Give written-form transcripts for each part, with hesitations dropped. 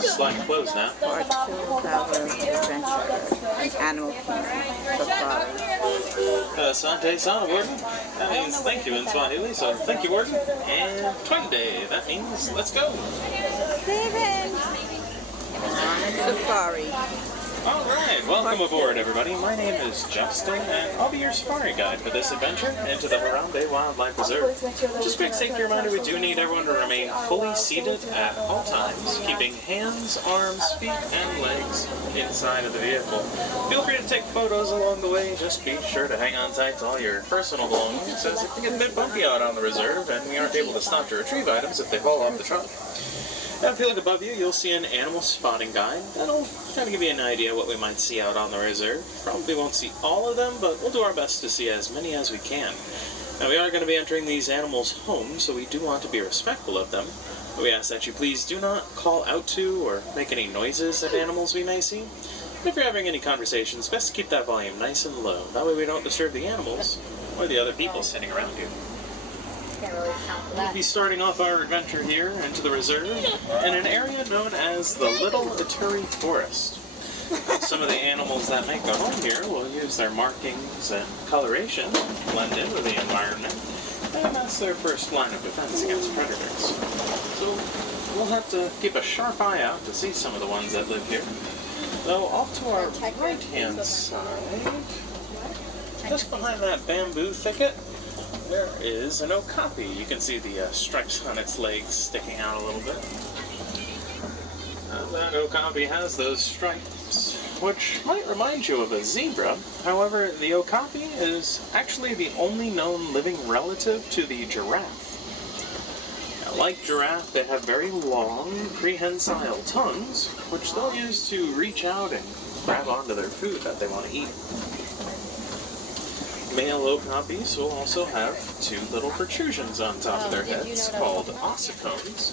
Slide closed now. Part 2 of our adventure, Animal Kingdom Safari. Asante Sana, Warden. That means thank you in Swahili, so thank you, Warden. And Twende, that means let's go. Steven! On a safari. Alright, welcome aboard, everybody. My name is Justin, and I'll be your safari guide for this adventure into the Harambe Wildlife Reserve. Just a quick safety reminder, we do need everyone to remain fully seated at all times, keeping hands, arms, feet, and legs inside of the vehicle. Feel free to take photos along the way, just be sure to hang on tight to all your personal belongings, as it can get a bit bumpy out on the reserve, and we aren't able to stop to retrieve items if they fall off the truck. Now, if you look above you, you'll see an animal spotting guide. That'll kind of give you an idea what we might see out on the reserve. Probably won't see all of them, but we'll do our best to see as many as we can. Now, we are going to be entering these animals' homes, so we do want to be respectful of them. We ask that you please do not call out to or make any noises at animals we may see. And if you're having any conversations, best to keep that volume nice and low. That way we don't disturb the animals or the other people sitting around you. We'll be starting off our adventure here into the reserve in an area known as the Little Ituri Forest. Some of the animals that make a home here will use their markings and coloration to blend in with the environment, and that's their first line of defense against predators. So we'll have to keep a sharp eye out to see some of the ones that live here. Though off to our right-hand side, just behind that bamboo thicket, there is an okapi. You can see the stripes on its legs sticking out a little bit. That okapi has those stripes, which might remind you of a zebra. However, the okapi is actually the only known living relative to the giraffe. Now, like giraffe, they have very long, prehensile tongues, which they'll use to reach out and grab onto their food that they want to eat. Male okapis will also have two little protrusions on top of their heads called ossicones,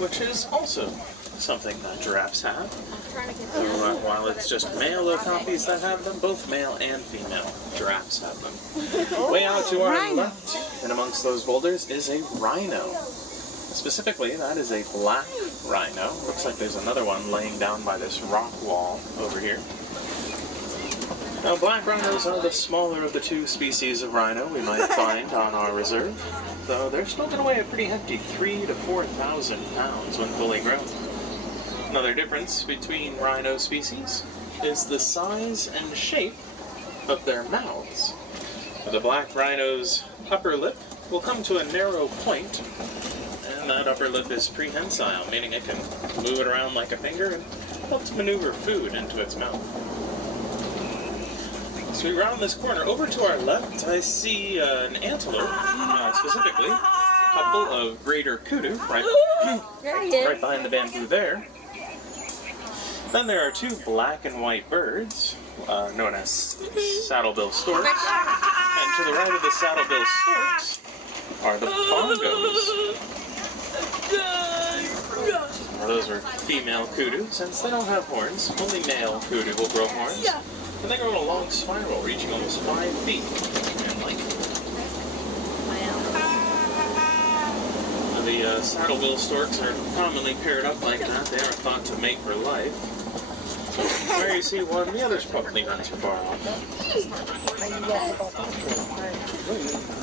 which is also something that giraffes have. So, while it's just male okapis that have them, both male and female giraffes have them. Way out to our left, and amongst those boulders, is a rhino. Specifically, that is a black rhino. Looks like there's another one laying down by this rock wall over here. Now, black rhinos are the smaller of the two species of rhino we might find on our reserve, though they're still going to weigh a pretty hefty 3,000 to 4,000 pounds when fully grown. Another difference between rhino species is the size and shape of their mouths. The black rhino's upper lip will come to a narrow point, and that upper lip is prehensile, meaning it can move it around like a finger and helps maneuver food into its mouth. So we round this corner. Over to our left, I see an antelope, specifically a couple of greater kudu, right behind the bamboo there. Then there are two black and white birds, known as saddlebill storks. And to the right of the saddlebill storks are the bongos. Now, those are female kudu, since they don't have horns. Only male kudu will grow horns. And they grow in a long spiral, reaching almost 5 feet in length. Now, the saddlebill storks are commonly paired up like that. They are thought to mate for life. So where you see one, the other's probably not too far off.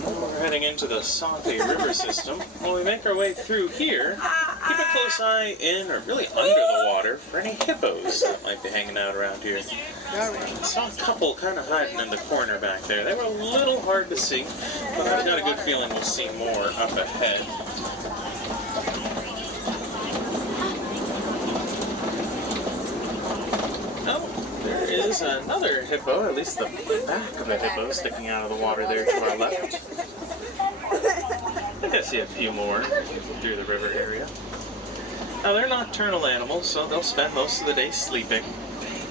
We're heading into the Sante River system. When we make our way through here, keep a close eye in, or really under the water, for any hippos that might be hanging out around here. I saw a couple kind of hiding in the corner back there. They were a little hard to see, but I've got a good feeling we'll see more up ahead. Oh, there is another hippo, at least the back of a hippo sticking out of the water there to our left. I think I see a few more through the river area. Now, they're nocturnal animals, so they'll spend most of the day sleeping.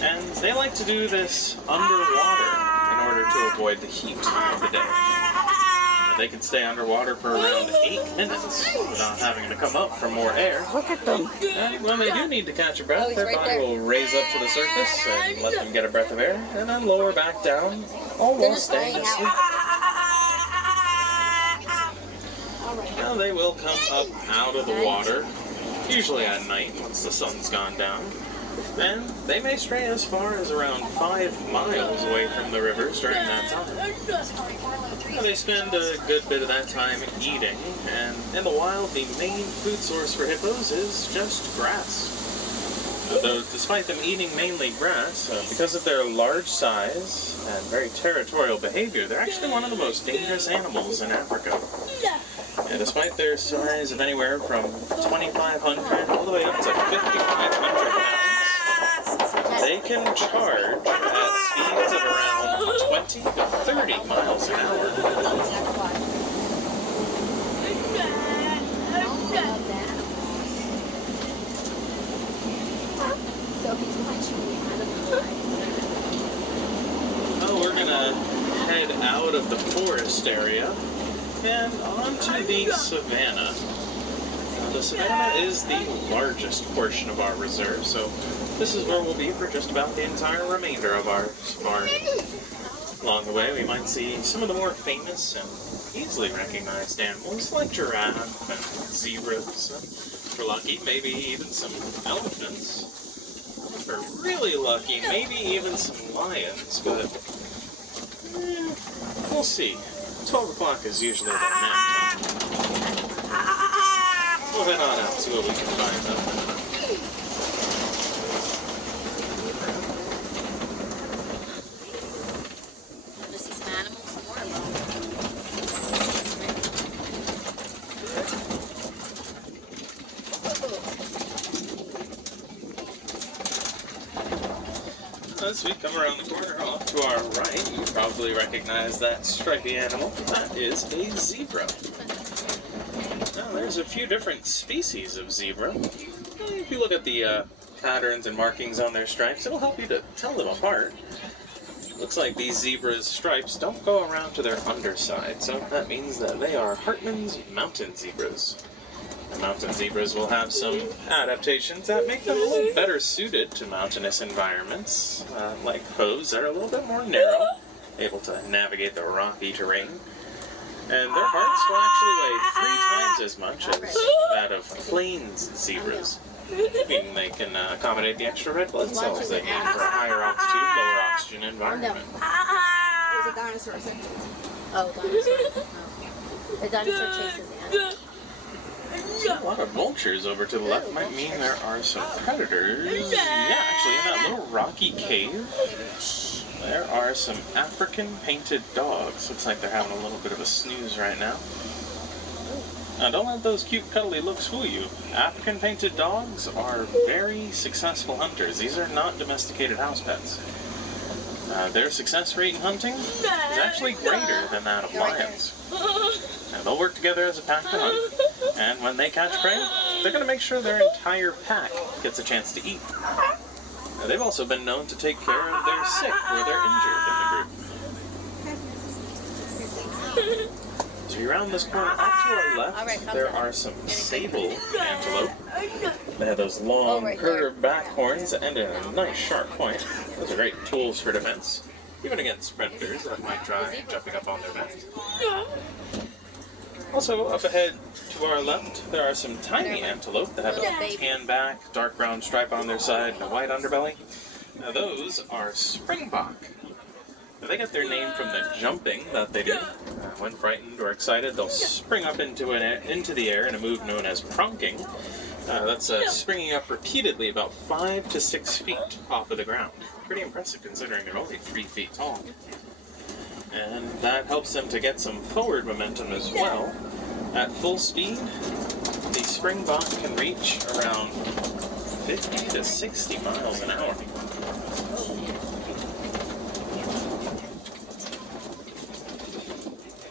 And they like to do this underwater in order to avoid the heat of the day. They can stay underwater for around 8 minutes without having to come up for more air. Look at them. And when they do need to catch a breath, their body will raise up to the surface and let them get a breath of air, and then lower back down, all while staying asleep. Now they will come up out of the water usually at night once the sun's gone down. And they may stray as far as around 5 miles away from the rivers during that time. Now, they spend a good bit of that time eating, and in the wild, the main food source for hippos is just grass. Though, despite them eating mainly grass, because of their large size and very territorial behavior, they're actually one of the most dangerous animals in Africa. And despite their size of anywhere from 2,500 all the way up to 5,500 pounds, they can charge at speeds of around 20 to 30 miles an hour. Well, we're gonna head out of the forest area and onto the savanna. The savanna is the largest portion of our reserve, so this is where we'll be for just about the entire remainder of our safari. Along the way, we might see some of the more famous and easily recognized animals like giraffe and zebras. If we're lucky, maybe even some elephants. If we're really lucky, maybe even some lions, but we'll see. 12 o'clock is usually their nap time. We'll head on out, see what we can find out. See some animals, some more of them. As we come around the corner off to our right, you probably recognize that stripy animal. That is a zebra. Now, there's a few different species of zebra. If you look at the patterns and markings on their stripes, it'll help you to tell them apart. Looks like these zebras' stripes don't go around to their underside, so that means that they are Hartmann's mountain zebras. The mountain zebras will have some adaptations that make them a little better suited to mountainous environments, like foes that are a little bit more narrow, able to navigate the rocky terrain. And their hearts will actually weigh 3 times as much as that of plains zebras, meaning they can accommodate the extra red blood cells they need for a higher altitude, lower oxygen environment. There's a dinosaur. Oh, dinosaur. Oh. The dinosaur chases animals. A lot of vultures over to the left might mean there are some predators. Yeah, actually, in that little rocky cave, there are some African painted dogs. Looks like they're having a little bit of a snooze right now. Now, don't let those cute cuddly looks fool you. African painted dogs are very successful hunters. These are not domesticated house pets. Their success rate in hunting is actually greater than that of lions. And they'll work together as a pack to hunt. And when they catch prey, they're going to make sure their entire pack gets a chance to eat. Now, they've also been known to take care of their sick or their injured in the group. As we round this corner off to our left, there are some sable antelope. They have those long, curved back horns that end in a nice sharp point. Those are great tools for defense, even against predators that might try jumping up on their back. Also, up ahead to our left, there are some tiny antelope that have a tan back, dark brown stripe on their side, and a white underbelly. Now, those are springbok. Now, they get their name from the jumping that they do. When frightened or excited, they'll spring up into the air in a move known as pronking. That's springing up repeatedly about 5 to 6 feet off of the ground. Pretty impressive considering they're only 3 feet tall. And that helps them to get some forward momentum as well. At full speed, the springbok can reach around 50 to 60 miles an hour.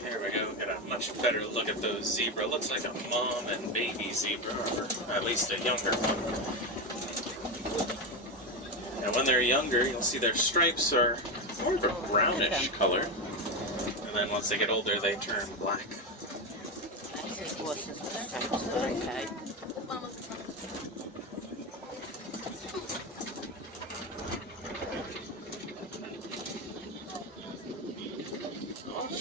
There we go, get a much better look at those zebra. Looks like a mom and baby zebra, or at least a younger one. And when they're younger, you'll see their stripes are more of a brownish color. And then once they get older, they turn black. Okay.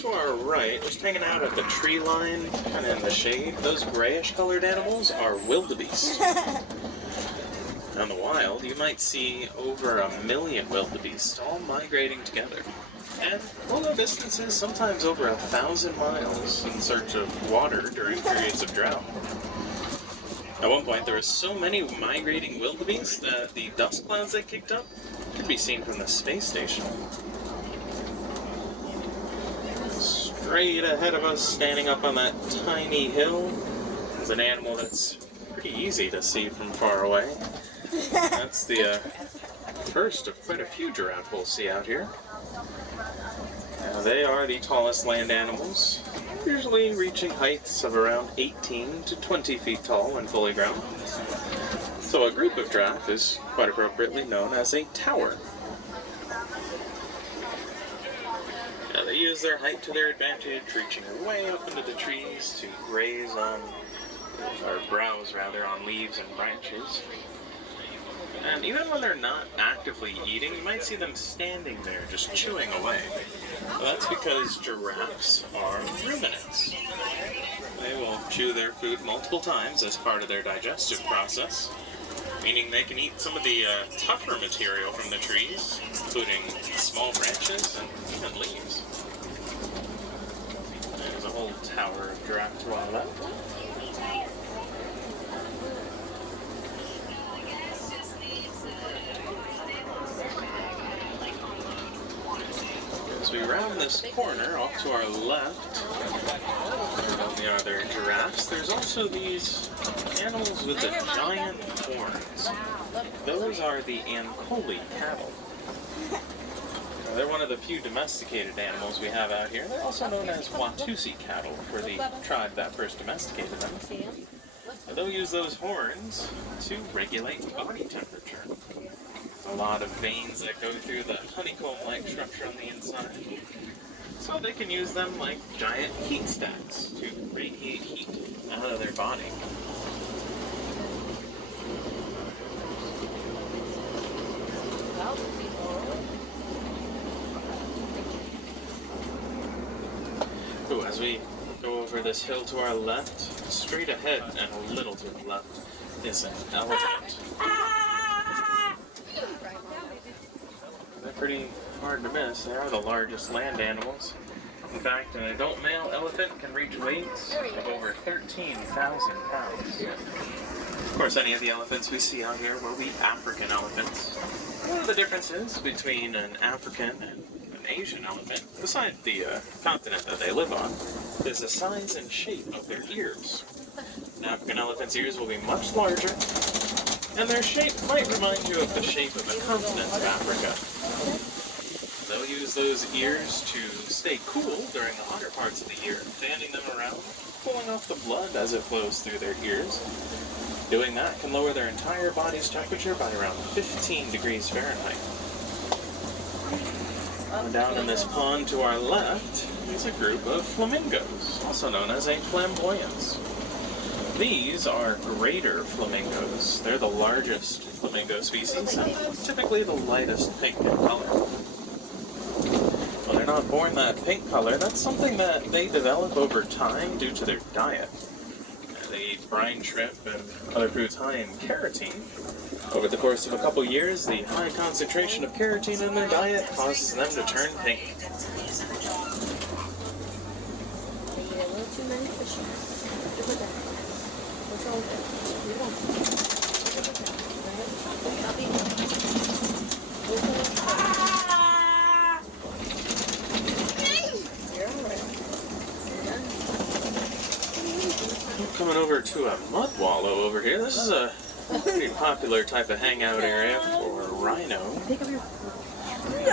to our right, just hanging out at the tree line, kind of in the shade, those grayish-colored animals are wildebeest. Now in the wild, you might see over 1 million wildebeest all migrating together. And will go distances sometimes over 1,000 miles in search of water during periods of drought. At one point, there were so many migrating wildebeest that the dust clouds they kicked up could be seen from the space station. Straight ahead of us, standing up on that tiny hill, is an animal that's pretty easy to see from far away. That's the first of quite a few giraffe we'll see out here. Now, they are the tallest land animals, usually reaching heights of around 18 to 20 feet tall when fully grown. So a group of giraffe is quite appropriately known as a tower. Now, they use their height to their advantage, reaching way up into the trees to graze on, or browse rather, on leaves and branches. And even when they're not actively eating, you might see them standing there just chewing away. Well, that's because giraffes are ruminants. They will chew their food multiple times as part of their digestive process, meaning they can eat some of the tougher material from the trees, including small branches and even leaves. There's a whole tower of giraffe to our left. As we round this corner off to our left, on the other giraffes, there's also these animals with the giant horns. Those are the Ankole cattle. Now, they're one of the few domesticated animals we have out here. They're also known as Watusi cattle for the tribe that first domesticated them. Now, they'll use those horns to regulate body temperature. A lot of veins that go through the honeycomb-like structure on the inside. So they can use them like giant heat stacks to radiate heat out of their body. Ooh, as we go over this hill to our left, straight ahead and a little to the left is an elephant. They're pretty hard to miss. They are the largest land animals. In fact, an adult male elephant can reach weights of over 13,000 pounds. Of course, any of the elephants we see out here will be African elephants. One of the differences between an African and an Asian elephant, besides the continent that they live on, is the size and shape of their ears. An African elephant's ears will be much larger, and their shape might remind you of the shape of the continent of Africa. They'll use those ears to stay cool during the hotter parts of the year, fanning them around, cooling off the blood as it flows through their ears. Doing that can lower their entire body's temperature by around 15 degrees Fahrenheit. Down in this pond to our left is a group of flamingos, also known as a flamboyance. These are greater flamingos. They're the largest flamingo species and typically the lightest pink in color. Well, they're not born that pink color. That's something that they develop over time due to their diet. They eat brine shrimp and other foods high in carotene. Over the course of a couple years, the high concentration of carotene in their diet causes them to turn pink. Coming over to a mud wallow over here. This is a pretty popular type of hangout area for rhino.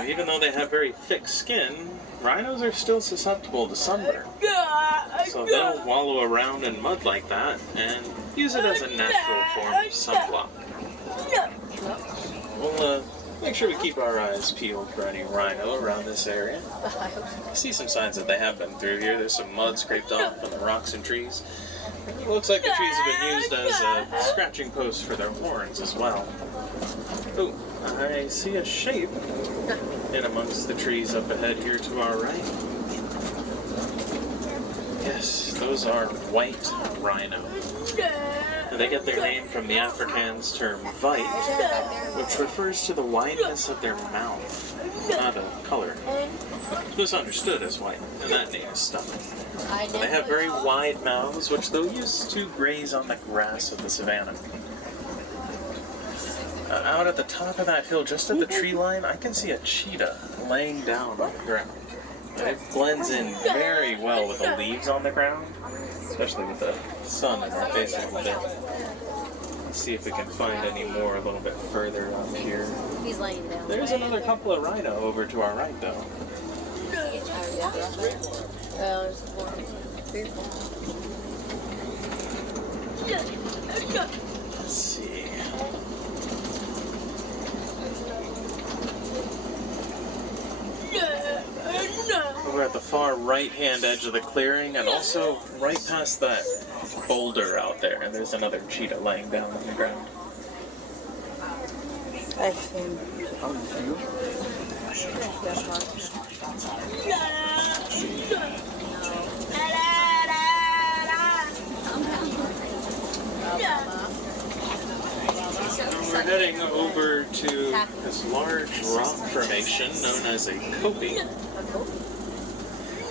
Even though they have very thick skin, rhinos are still susceptible to sunburn. So they'll wallow around in mud like that and use it as a natural form of sunblock. We'll make sure we keep our eyes peeled for any rhino around this area. I see some signs that they have been through here. There's some mud scraped off on the rocks and trees. It looks like the trees have been used as a scratching post for their horns as well. Oh, I see a shape in amongst the trees up ahead here to our right. Yes, those are white rhino. They get their name from the Afrikaans term vite, which refers to the wideness of their mouth, not a color. It's misunderstood as white, and that name is stuck. They have very wide mouths, which they'll use to graze on the grass of the savannah. Out at the top of that hill, just at the tree line, I can see a cheetah laying down on the ground. And it blends in very well with the leaves on the ground, especially with the sun in our face a little bit. Let's see if we can find any more a little bit further up here. He's laying down. There's another couple of rhino over to our right, though. There's 4, 3, 4. Let's see. Over at the far right-hand edge of the clearing, and also right past that boulder out there, and there's another cheetah laying down on the ground. I've seen. Oh, you? We're heading over to this large rock formation known as a kopie.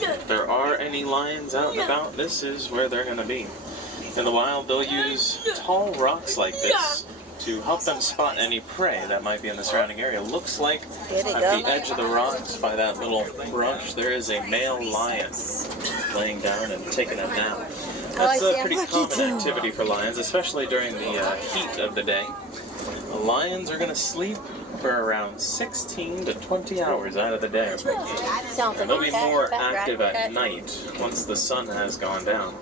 If there are any lions out and about, this is where they're going to be. In the wild, they'll use tall rocks like this to help them spot any prey that might be in the surrounding area. Looks like at the edge of the rocks by that little brush, there is a male lion laying down and taking a nap. That's a pretty common activity for lions, especially during the heat of the day. The lions are going to sleep for around 16 to 20 hours out of the day. And they'll be more active at night once the sun has gone down.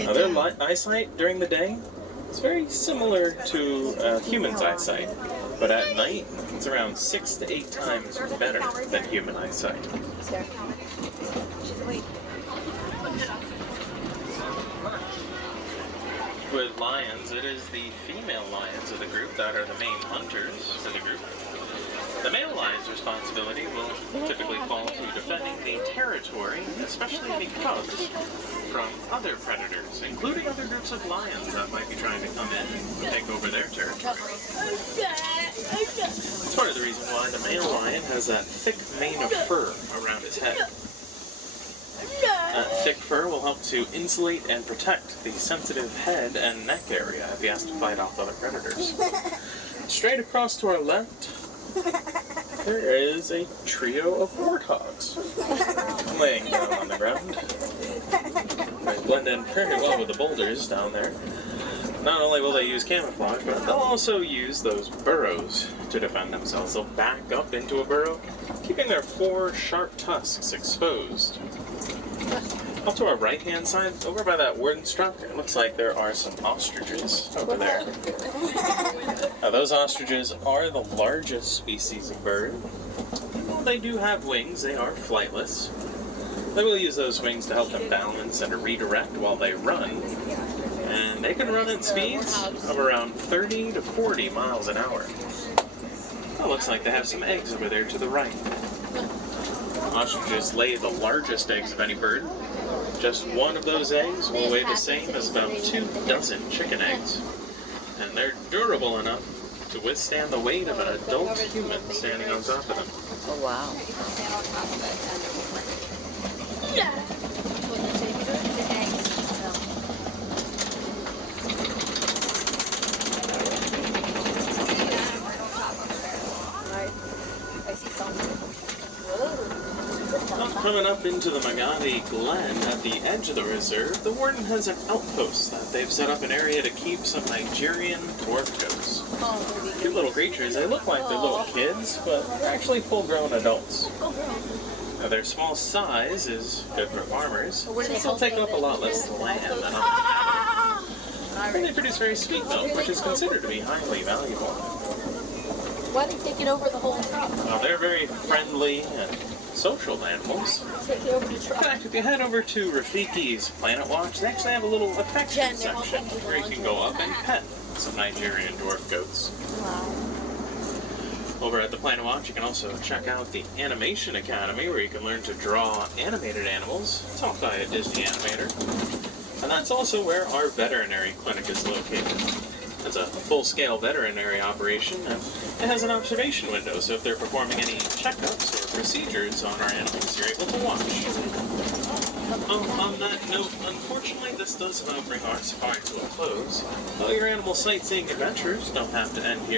Now, their eyesight during the day is very similar to a human's eyesight, but at night it's around 6 to 8 times better than human eyesight. With lions, it is the female lions of the group that are the main hunters for the group. The male lion's responsibility will typically fall to defending the territory, especially the cubs, from other predators, including other groups of lions that might be trying to come in and take over their territory. It's part of the reason why the male lion has that thick mane of fur around his head. That thick fur will help to insulate and protect the sensitive head and neck area if he has to fight off other predators. Straight across to our left, there is a trio of warthogs laying down on the ground. They blend in pretty well with the boulders down there. Not only will they use camouflage, but they'll also use those burrows to defend themselves. They'll back up into a burrow, keeping their 4 sharp tusks exposed. Up to our right-hand side, over by that wardenstruck, it looks like there are some ostriches over there. Now, those ostriches are the largest species of bird. While they do have wings, they are flightless. They will use those wings to help them balance and to redirect while they run. And they can run at speeds of around 30 to 40 miles an hour. It looks like they have some eggs over there to the right. Ostriches lay the largest eggs of any bird. Just one of those eggs will weigh the same as about 2 dozen chicken eggs. And they're durable enough to withstand the weight of an adult human standing on top of them. Oh, wow. Coming up into the Magadi Glen at the edge of the reserve, the warden has an outpost that they've set up an area to keep some Nigerian dwarf goats. Cute little creatures. They look like they're little kids, but they're actually full-grown adults. Now, their small size is good for farmers, since they'll take up a lot less land than other cattle. And they produce very sweet milk, which is considered to be highly valuable. Why are they taking over the whole truck? Now, they're very friendly and social animals. Taking over the In truck. fact, if you head over to Rafiki's Planet Watch, they actually have a little affection section where you can go up and pet some Nigerian dwarf goats. Wow. Over at the Planet Watch, you can also check out the Animation Academy, where you can learn to draw animated animals, taught by a Disney animator. And that's also where our veterinary clinic is located. It's a full-scale veterinary operation, and it has an observation window, so if they're performing any checkups or procedures on our animals, you're able to watch. On that note, unfortunately, this does about bring our safari to a close. Though your animal sightseeing adventures don't have to end here.